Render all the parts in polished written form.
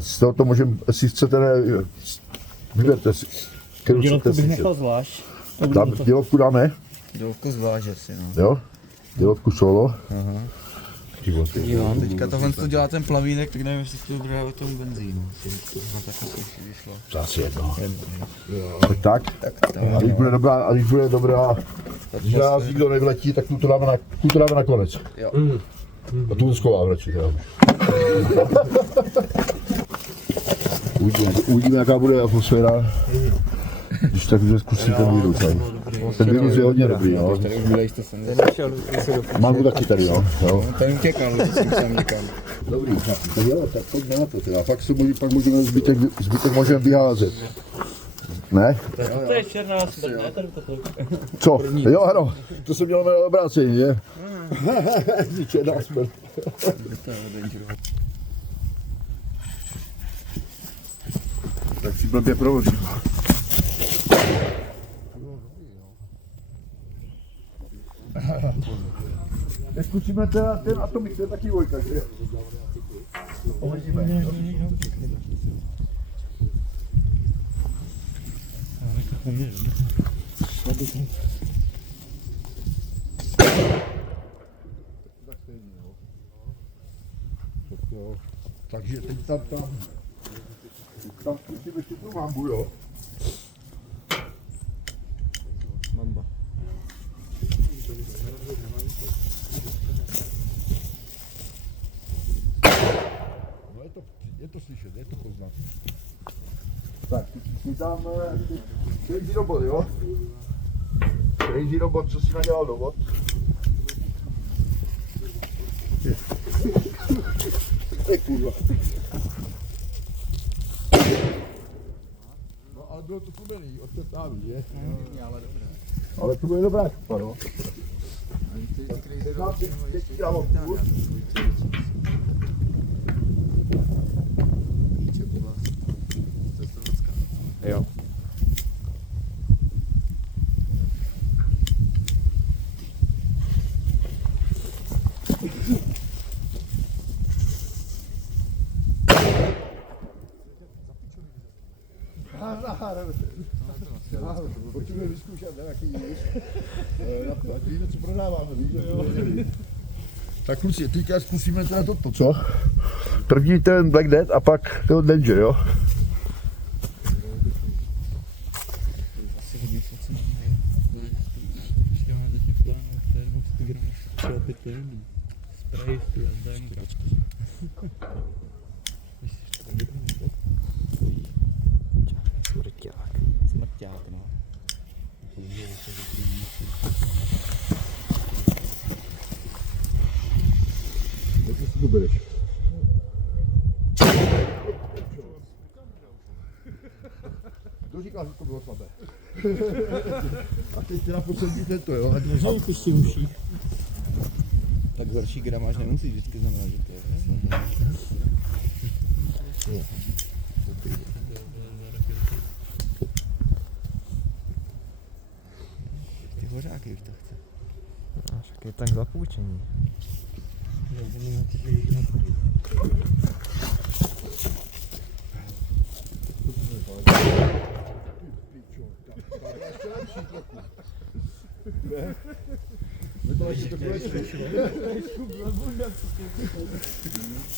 z toho to můžeme, jestli chcete, vyberte si. Kterou Dělovku chcete bych si. nechal zvlášť. Dělovku dáme? Dělovku zvlášť asi, no. Jo? Dělovku solo. Aha. Dívám. Teďka tohle to dělá ten plavínek, tak nevím, jestli to bude o tom benzínu. No tak asi vyšlo. Zase jedno. Tak. To, A když bude dobrá, když nás nikdo nevletí, tak tu dáme na konec. jo. A tu schovám radši teda. Uvidíme, jaká bude atmosféra. Když tak už zkusím ten virus. Ten virus je hodně dobrý, no. Tady už vylej jste sem. Mám ho taky tady, jo. Ten utěkal, jsem sem někam. Dobrý, tak jo, tak pojďme na to teda. Pak můžeme zbytek můžeme vyházet. Ne? To je černá smrt, ne? Tady to Co? Jo, ano. To jsem měl jméno obrácení, že? Černá smrt. Tak si blbě provodím. Teď zkusíme ten atomik, to je taky dvojka, že? Uvidíme. Takže teď tam zkusím ještě tu mambu, jo? Mamba. No je to slyšet, je to poznat. Tak, si tam crazy robot, jo? Crazy robot, co si nadělal robot? To je kurva. No ale bylo to kumený, od té távy, že? Ale dobré. Ale to bude dobrá kupa, no. Jo. Pojďme vyzkoušet nějaký ať víme, co prodáváme, tak kluci, teďka zkusíme teda toto, co? První ten Black Death a pak ten Danger, jo? asi hodně se co máme. Ještě máme zatím v plánu, to je 200 gramů. Třeba 5 plynu. Spray, SDMka. Myslíš, že to bude mít? Smrťák. Smrťák, no. Jak si to bereš? Kdo říkal, že to bylo slabé? A teď teda poslední tento, jo? Ať možná Pusty uší. Tak horší gramáž nemusí vždycky znamenat, že to je slabé. Ty hořáky už to chce. Však je tak zapůjčení.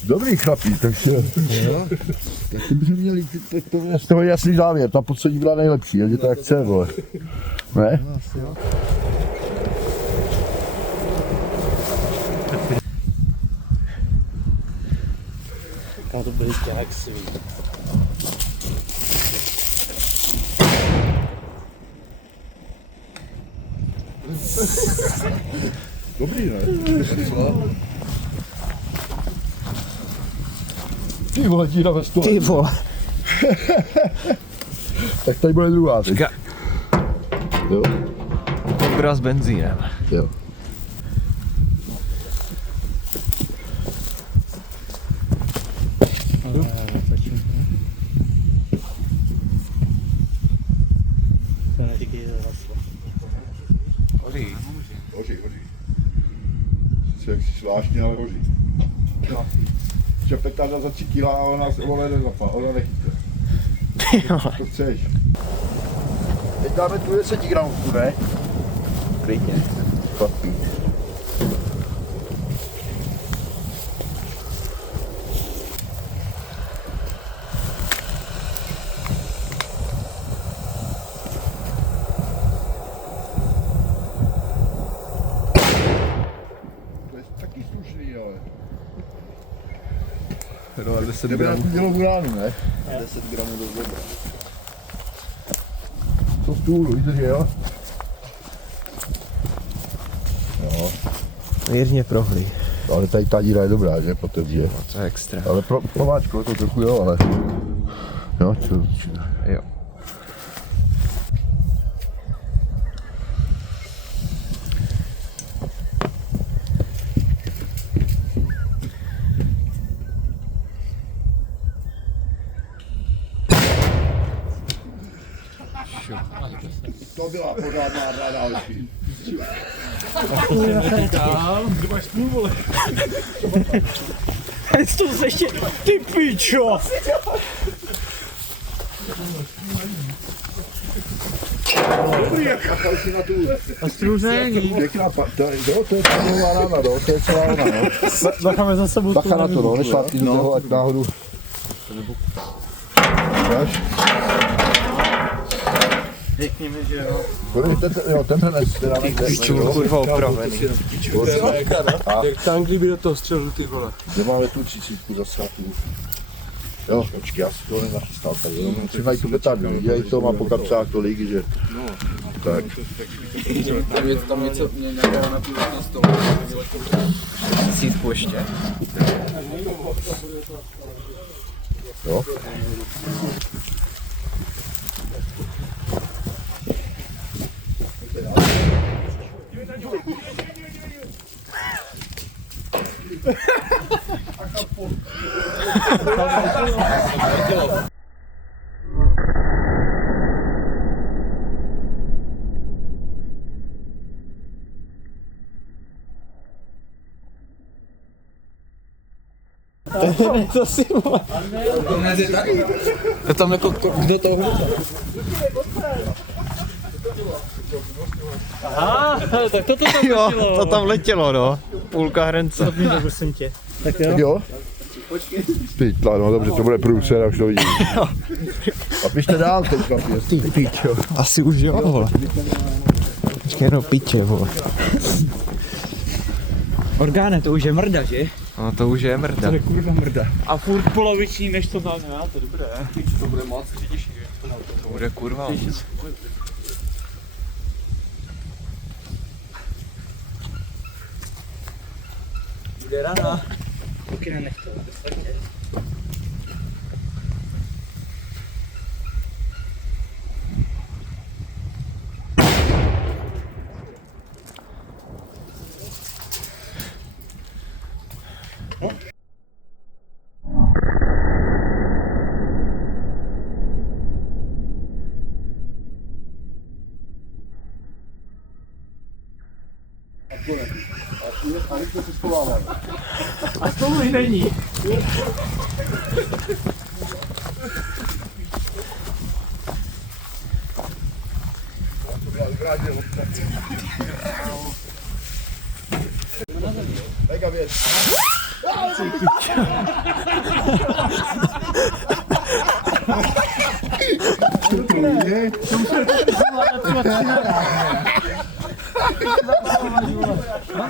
Dobrý chlapí, takže tak ty bychom měli, to je z toho jasný závěr, ta poslední byla nejlepší, takže to jak chce, vole. Ne? A to byly tělek svý. Dobrý, ne? Ty vole, díra ve stole. Ty vole. Tak tady bude druhá teď. Jo, Kobra s benzínem. jo. To neříkej, že to zaslo. Hoří. Hoří. Jsem si zvláštní, ale hoří. ještě petarda za 3 kg a ona nechytne. To chceš. Teď dáme tu 10 gramovku, ne? Klidně. Chlapí. To je taky slušný, ale. No, 10 Jdeme na tu gramů. dělovou ránu, ne? 10 gramů do zlobra. To stůl, víte, že jo? No, Mírně prohlí. ale tady ta díra je dobrá, že? Protože. No, to je extra. Ale pomáčko to trochu jo, ale. Jo, čo? Jo. To byla pořádná hra další. To se ještě, ty pičo! Dobrý, jak si na tu. A stružení. Pěkná, to je celá rána, no, to je celá ona, no. Bacháme za sebou. Bacha na to, no, nešlápni do toho, ať náhodou. Dáš? Řekněme, že jo. Jo, tenhle nes, teda nejde. Kurva opravený. Jak tank, kdyby do toho střelil, ty vole. Nemáme tu 30 zase. Jo, počkej, já si to nenachystal, tak jo. Musím najít tu petardu, dělej to, má po kapsách tolik, že... Tak. Tam něco mě nějakého napílo na stolu. Sítku ještě. Jo. To si vole. To tam jako, kde to hnutá? Aha, tak to tam Jo, letělo. to tam letělo, no. Půlka hrnce. Prosím tě. Tak jo. Tak jo? Pytla, no dobře, to bude průser, až to vidím. A běžte dál teď chlapi, jestli. Ty pičo. Asi už jo, vole. Počkej, no piče, vole. Orgáne, to už je mrda, že? No to už je mrda. To je kurva mrda. A furt poloviční, než to tam máte, dobré. To bude moc, vidíš? To bude kurva moc. Bude rana. Taky nenech to. A teď to se schováváme. A to už není. Mega věc.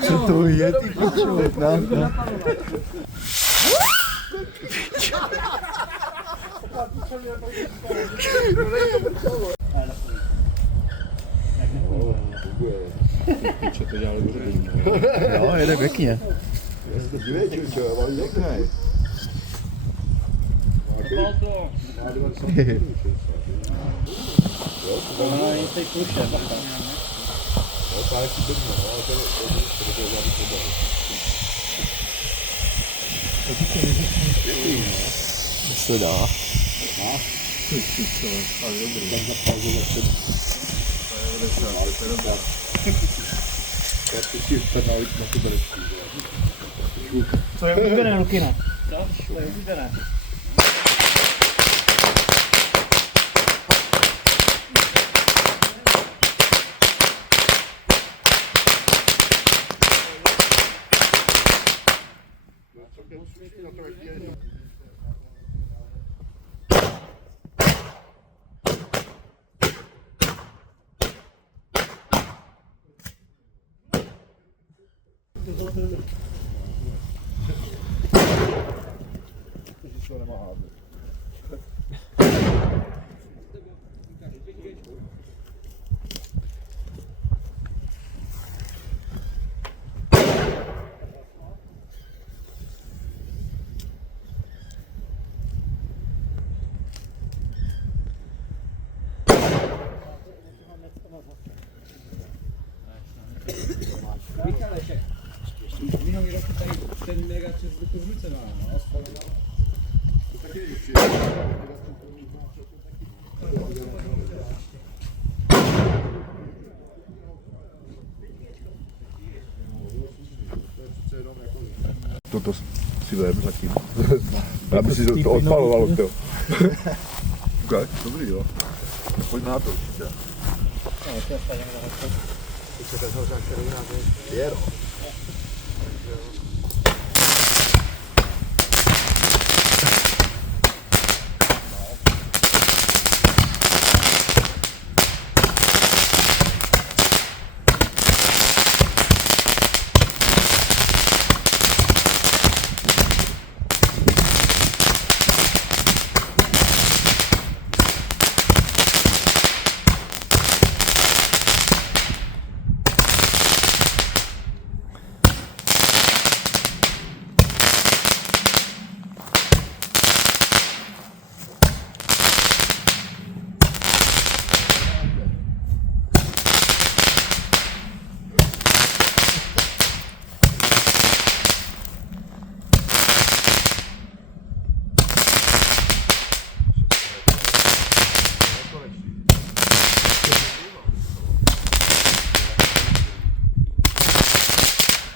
Co to je, ty pičo? No, jede pěkně. Se dá. To je vybené ruky, ne? To je uvítané. To nemá házet. Michalešek. Minulý rok tady ten mega přes do Zlucená, no, Toto si vem zatím. Já by si to odpalovalo, to. Okay, dobrý, jo. Pojď na to určitě. Je, no.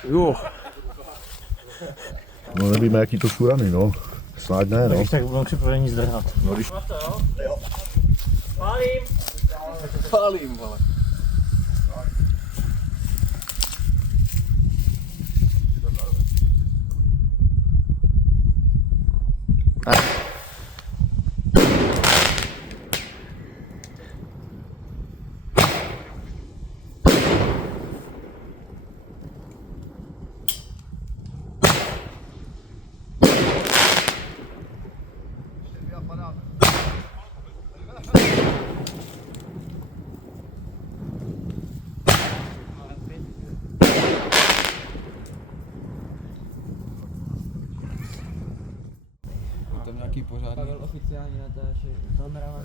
Jo. No nevíme, jaký to jsou rany, no. Snad ne, no. Tak budou připraveni zdrhat. No když... Pálím, vole. Tam nějaký pořádný. Pavel oficiálně natáčí. Kamera má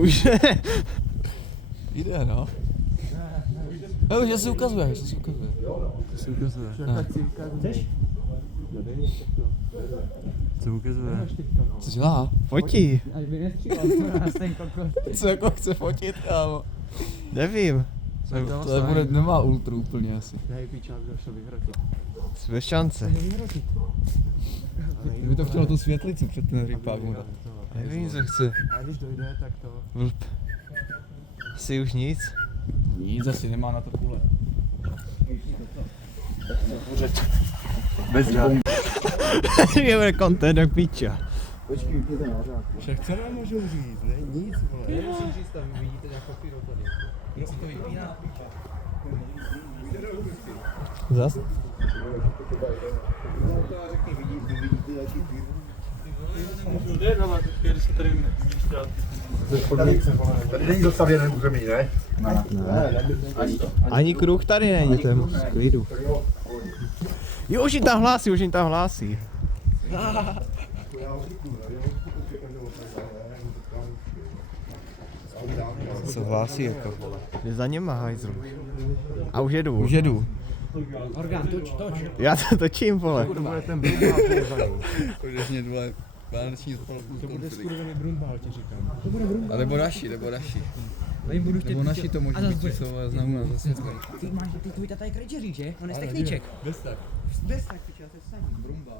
Už ne. Jde, no. Jo, že se ukazuje, že se ukazuje. Se ukazuje. Chceš? Co ukazuje? Co dělá? Fotí. Až by nestříkal po nás ten kokot. Co jako chce fotit, kámo? Nevím. To bude, nemá ultru úplně asi. Hej, píčák, zašel vyhrotit. Bez šance. Kdyby to chtělo tu světlici před ten rýpák mu dát. Nevím, co chce. A když dojde, tak to... Vlp. Asi už nic. Nic asi nemá na to půle. Bez žádný. Je bude content jak píča. Však co nám můžou říct, ne? Nic, vole. Nemusím říct, tam vidíte nějakou pyro tady. Jo, to vypíná. Zas? Tady není dostavěné území, ne? Ani kruh tady není, to je moc v klidu. Jo, už jim tam hlásí, Co hlásí jako? Je za něma hajzl. A už jedu. Už jedu. Orgán, toč. Já to točím, vole. To bude ten brumbál, který za ním. Konečně dva vánoční spolku. To bude skurvený brumbál, ti říkám. A nebo naši. A jim budu ještě Nebo naši to možná a zas být, bude. jsou, ale znám nás zase. Ty máš, ty tvůj tata je krejčeří, že? On je z techniček. Bez tak. Bez tak, piče, já se sám, brumba.